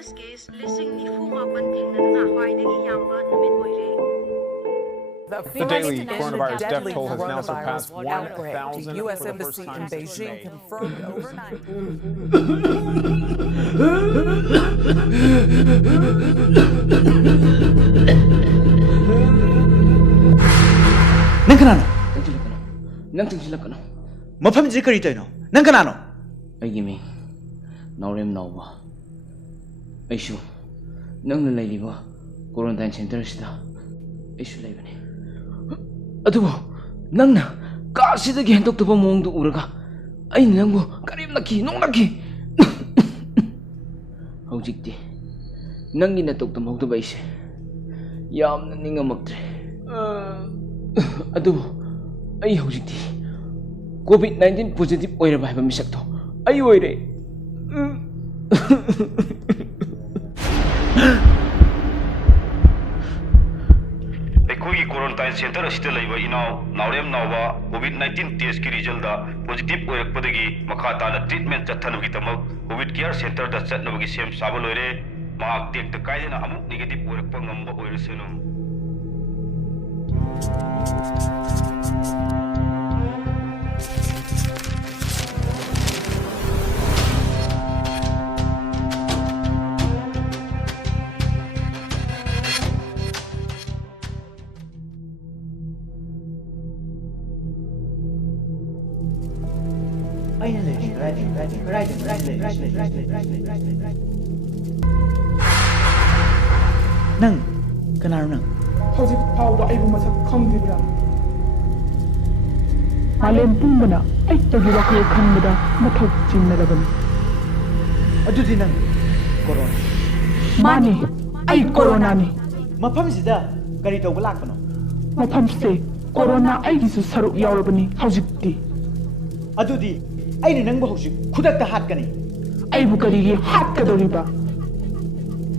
Virus case 94,000 ꯊꯦꯡꯅꯗꯨꯅ ꯈ꯭ꯋꯥꯏꯗꯒꯤ ꯌꯥꯝꯕ ꯅꯨꯃꯤꯠ ꯑꯣꯏꯔꯦ. The daily coronavirus death toll has now surpassed 1,000 The U.S. for the Embassy first in time since Beijing May. confirmed overnight. Nang kanano? Nang tungsilakano. Mafam ji kari tayo no. Nang kanano? Ay gimi. Naurem nauba. Ay shu. Nang nalayliba. Quarantine center sida. Ay shu laybani. Adubo. Nang na. Kaasida gi hentok tuba mong du uraga. Ay nangbo karim naki nong naki. Haujikti. Nang gi natok tum hoktuba ise. Yamna ningamaktre. Adubo. Ay haujikti. COVID-19 positive oiraba haiba misakto. Ay oire. ꯑꯩꯈꯣꯏꯒꯤ quarantine centre ꯑꯁꯤꯗ ꯂꯩꯕ ꯏꯅꯥꯎ ꯅꯥꯎꯔꯦꯝ ꯅꯥꯎꯕ ꯀꯣꯚꯤꯗ-19 ꯇꯦꯁꯀꯤ ꯔꯤꯖꯜꯗ positive ꯑꯣꯏꯔꯛꯄꯗꯒꯤ ꯃꯈꯥ ꯇꯥꯅ treatment ꯆꯠꯊꯅꯕꯒꯤꯗꯃꯛ COVID care ꯁꯦꯟꯇꯔꯗ ꯆꯠꯅꯕꯒꯤ ꯁꯦꯝ ꯁꯥꯕ ꯂꯣꯏꯔꯦ. ꯃꯍꯥꯛ ꯇꯦꯛꯇ ꯀꯥꯏꯗꯅ ꯑꯃꯨꯛ ꯅꯦꯒꯦꯇꯤꯚ ꯑꯣꯏꯔꯛꯄ ꯉꯝꯕ ꯑꯣꯏꯔꯁꯅꯨ. Nang kanano nang? Hojik fawda aibu masak khangdibra. Malem pumbana ai tagi wakil khangda mathok chinnadabani. Adudi nang corona. Mani ai corona ni. Mafam sida kari tawba lakpano. Mafam se corona ai gisu saruk yaurabani hojikti. Adudi aina nang ba hojik khudakta hatkani. Aibu karigi hatkadoriba.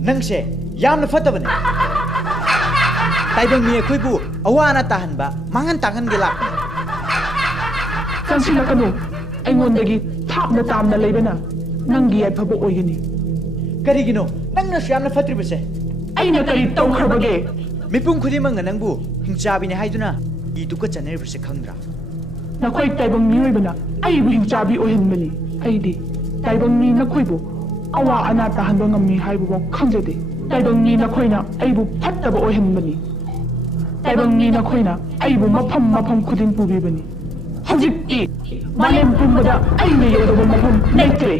Nang se yamna fatabani. Taibang mi akhoi awana tahanba mangan tangan gi lakpani. Sansilakanu aingondagi thapna tamna leibana nangi yaifaba oigani. Karigino nangna yamna fatribase. Aina kari tawkhrabage. Mipung khudimanga nangbu hingchabini haiduna ituka chaniribase khangra. Nakhoi taibang mi oibana aibu hingchabi ohenbani. Aidi taibang mi nakhoibu awa ana tahanba ngammi haibu khangjade. Taibang mi nakhoina aibu phattaba ohenbani. Taibang mi nakhoina aibu mafam khudin pubibani. Hojikti malem pumbada aina yodoba mafam naitre.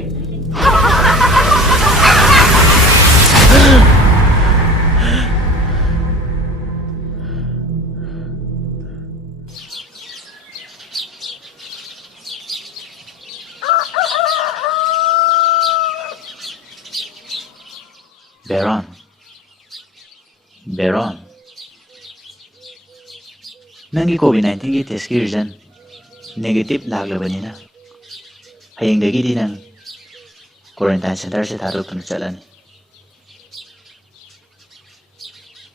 Beron. Nangi COVID-19 ki test ki result negative laglabani na. Hayang dagi di nang quarantine center se tharok tun chalan.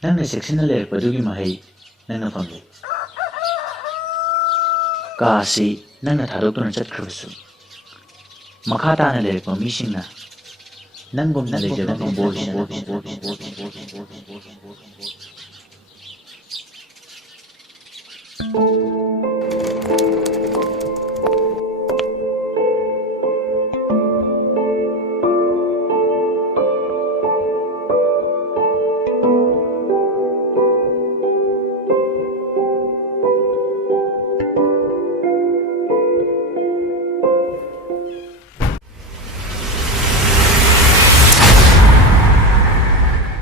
Nang na section na ler padugi mahai nang na family. Kasi nang na tharok tun chat khrusu. Makata na ler pa missing na. Nang gom na lejo na boy.